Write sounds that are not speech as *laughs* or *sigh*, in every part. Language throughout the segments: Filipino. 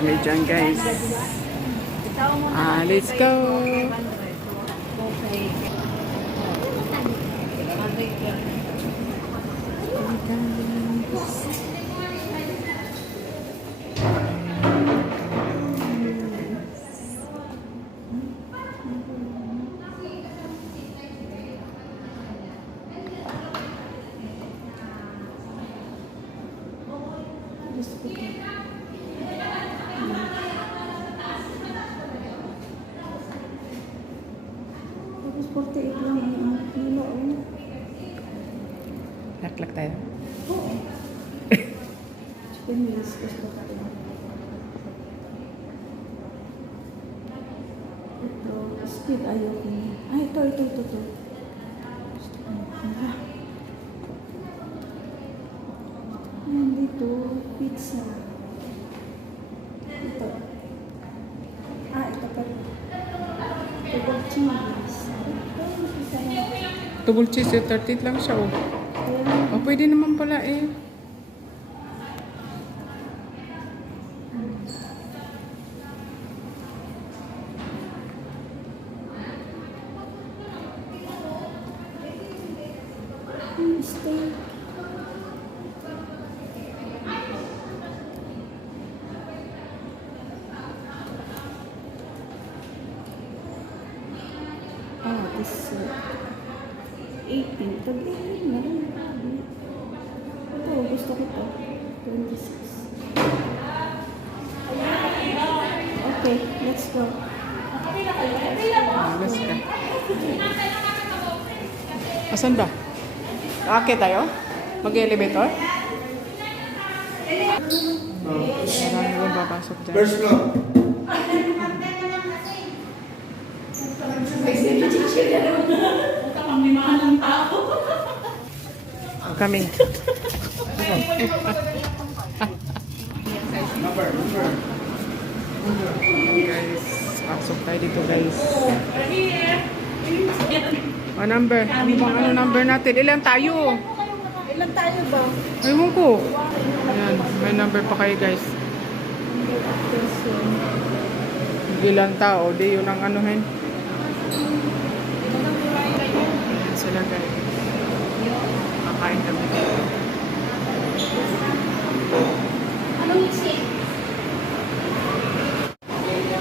Kami dyan guys. Ah, let's go. Squid ayoko na. Ay, ito, ito, ito, ito. Ayan dito, pizza. Ito. Ah, ito pa. Ito, cheese. Double cheese, eh, 30 lang siya oh. Oh, pwede naman pala eh. Ah, this uh, 18. Tag-18 na rin. Ito, gusto ko to. 26. Okay, let's go. Alas ka. Asan ba? Aakyat tayo? Mag-elevator? Oh, marami yung papasok dyan. First floor. Number. guys, pasok tayo dito guys. O number, ano number natin? Ilan tayo? Ilan tayo ba? Ewan ko. Ayan, may number pa kayo guys. Ilan tao, di yun ang anuhin. Ayan sila guys. Kakain kami.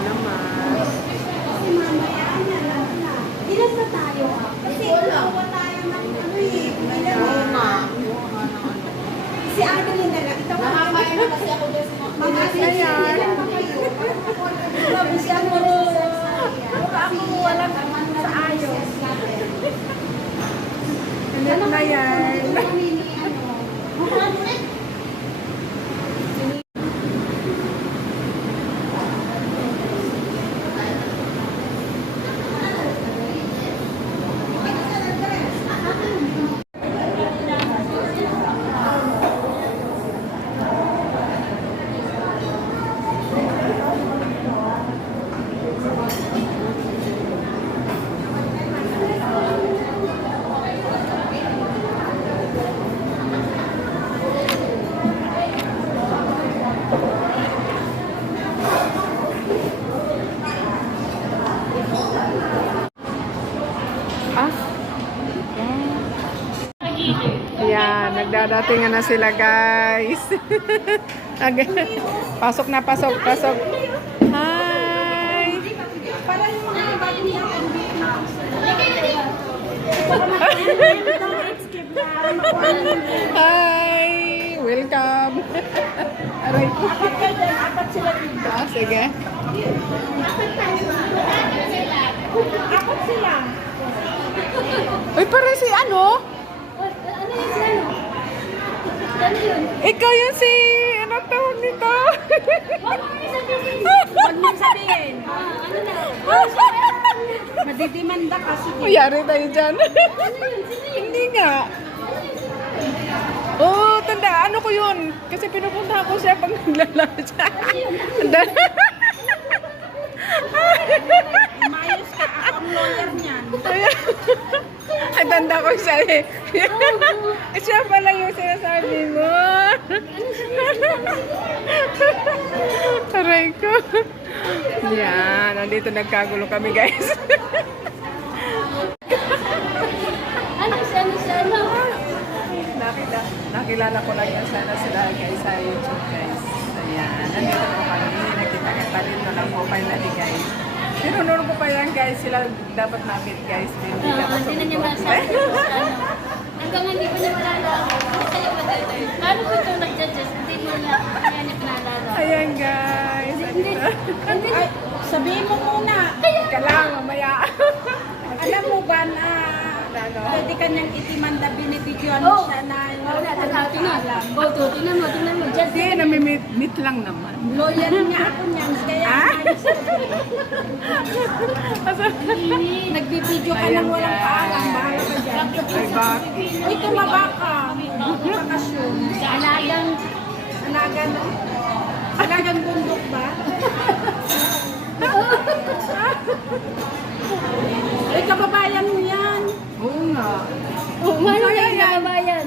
Lamas. Ilan na tayo? Kasi dalawa tayo ng ano eh. Ilan eh. Si Adeline na lang. Ikaw Nakakain na kasi ako dyan. Mga Ayan. ilan ba kayo? Grabe si ako rin. Ako walang sa ayos. Ulit na yan. Ah? Ayan, nagdadatingan na sila guys. *laughs* Pasok na, pasok, pasok. Hi! Hi! Welcome! *laughs* Aray. Apat apat sila dito. Sige. Apat sila. Uy, pare si ano? Ano yung ano? Ano? Ikaw yung si... Ano tawag nito? Huwag mo sabihin. Huwag mo sabihin. Ah, ano na? Madidimanda ka. Sige. Mayari tayo dyan. Hindi nga. Oo, oh, tanda. Ano ko yun? Kasi pinupunta ko siya pag naglalaro siya. Tanda. Umayos ka. Ako ang lawyer niyan. Ay, tanda ko siya eh. *laughs* siya pala yung sinasabi mo. *laughs* Aray ko. Yan, nandito nagkagulo kami guys. Ano siya, ano siya, ano? Nakita, nakilala ko lang yan sana sila guys sa YouTube guys. Ayan, nandito po kami. Nakita-kita dito lang po finally guys. Tinunod ko pa yan guys, sila dapat namin guys. Hindi Oo, ako hindi na niya sumusunod. masabi kung ano. Hanggang hindi ko niya malalaman. Kasi yung maganda. Paano ko ito nag-suggest? Hindi mo na kaya niya naalala. Ayan guys. Hindi, hindi. Ay, sabihin mo muna. Ka lang, mamaya. *laughs* Alam mo ba na Ano? pwede ka niyang itimanda binibidyoan Oh. mo siya na Oo, natatato na. Oo, to, tingnan mo, tingnan mo. Just Hindi, namimit lang naman. lawyer niya ako niyan. Kaya Ah? *laughs* ayos nagbibidyo ka Ayan, ng walang paalam. Bahala ka dyan. Ay, bak. Uy, tumaba ka. Bakasyon. Alagang Alagan. Alagan bundok ba? Ay, kababayan mo yan. Oo nga. Oh, ano Kaya na yan.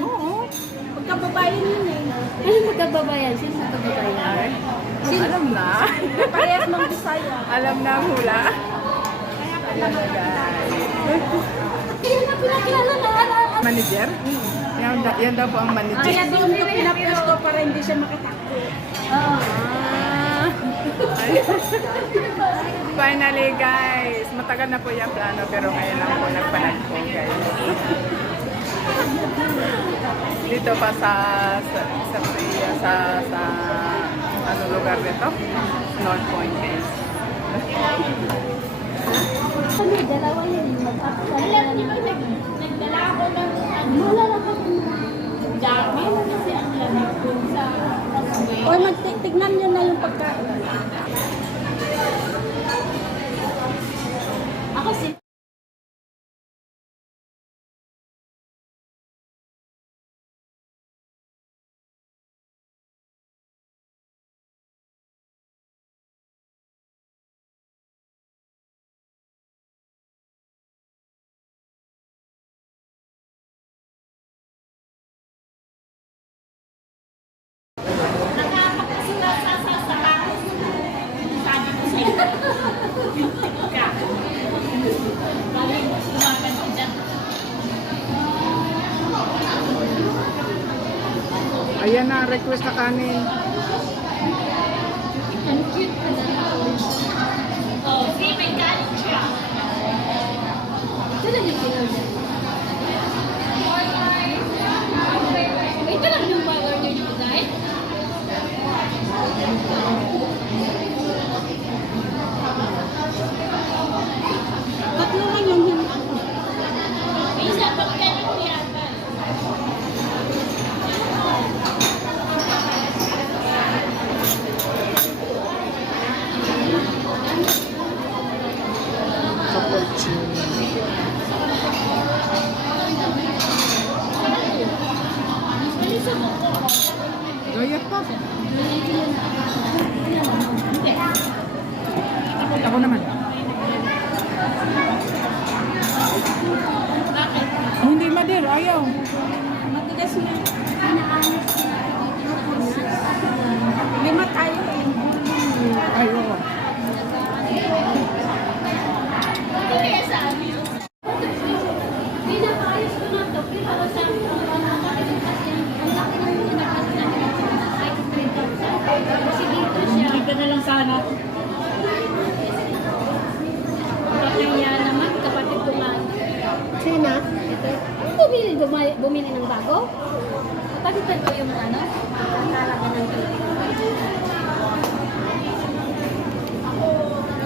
Magkababayan? Yun eh. Ano magkababayan? Sino magkababayan? Alam na. Parehas ng Bisaya. Alam na ang hula. Guys. Kaya na pinakilala na. Ano? Manager? Yan, da- yan daw po ang manager. Kaya doon ko pinapresto para hindi siya makatakbo. Oo. Ah. *laughs* Finally guys, matagal na po yung plano pero ngayon lang po nagpanag po guys. Dito pa sa sa sa, sa, sa ano lugar nito? North Point guys. Ano, dalawa yun. Mag-apply. Alam, di ba nagdala ako ng Wala lang ako ng jacket kasi ang lamig dun sa magtignan niyo na yung pagkain. Request na kanin. Ayaw. matigas na. Lima tayo eh. Ayaw. Pinapayos ko na to, pero sa ang laki kasi ang laki ng tinakas namin sa extreme Kasi dito siya. Dito na lang sana. Kaya naman, kapatid ko nga. Sina? Ito. Bumili, bumili, bumili ng bago? Kapatid ko yung ano? Ang talaga ng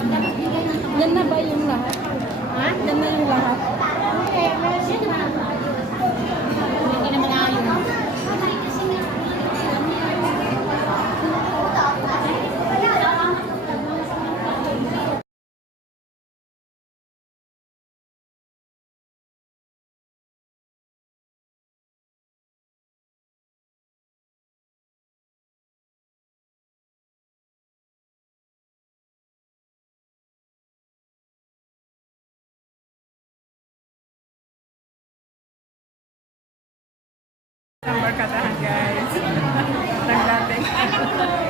Dapat bigay ng Yan na ba yung Ang barkadahan guys. *laughs* Nagdating.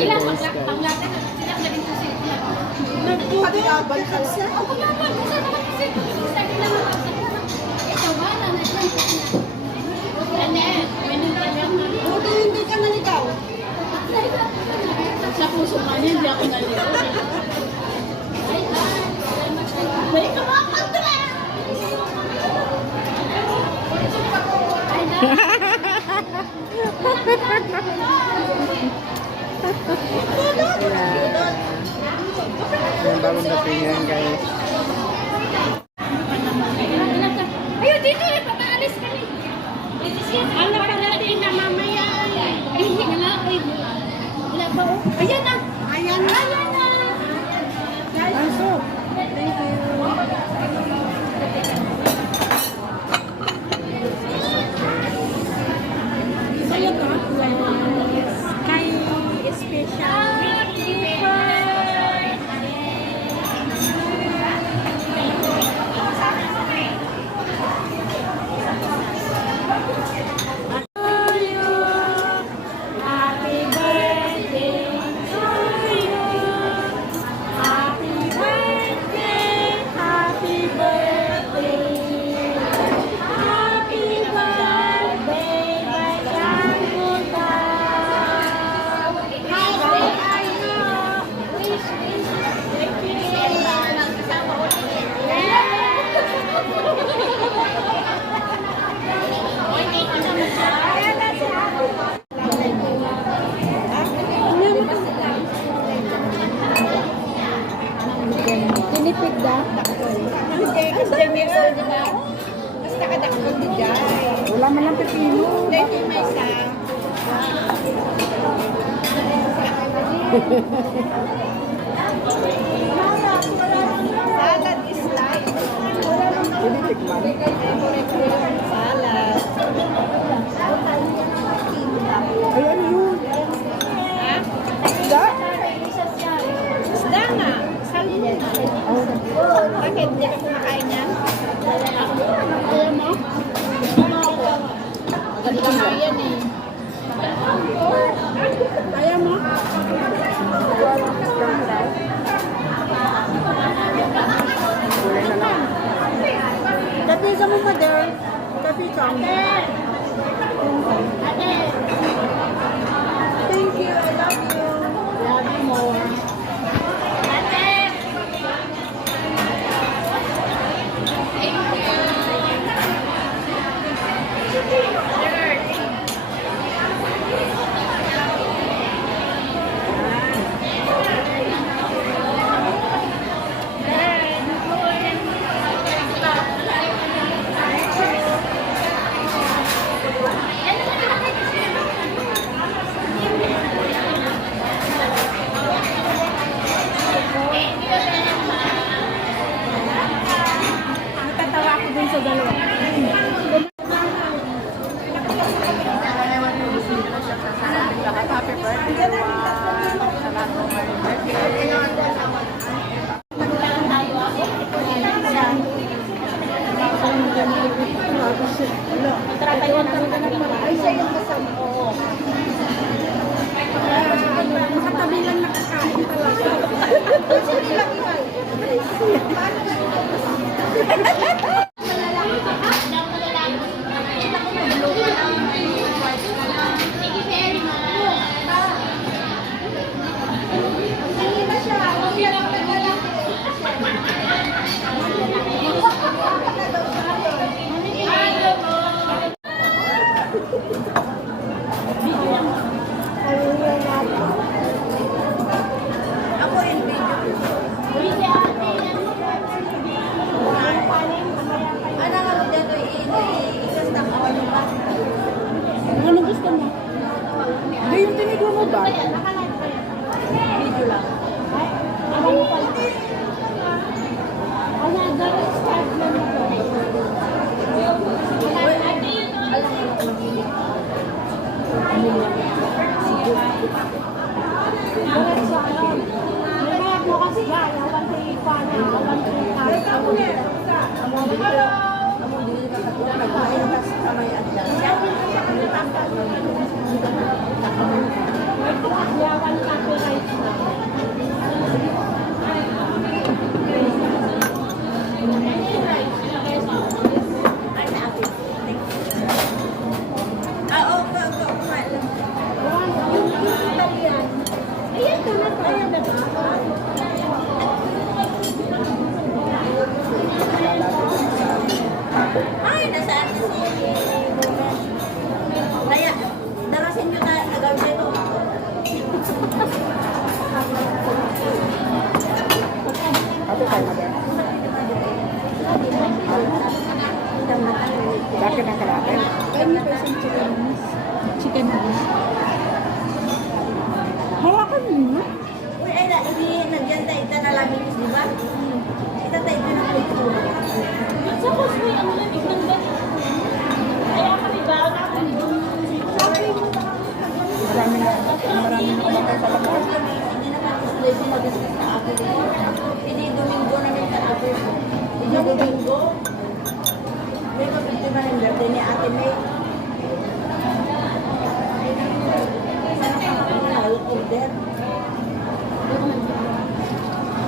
Ilang panglatan na sila na rin kasi. Nagpuglaban ka sa? Sa naman kasi. Sa ilang Ito ba na nagpuglaban ka? Anet, may nagpuglaban ka. Buti hindi ka naligaw. Sa puso ka niya, ako naligaw. Ay, ay. May kamakot na! Ay. gagawin natin yan guys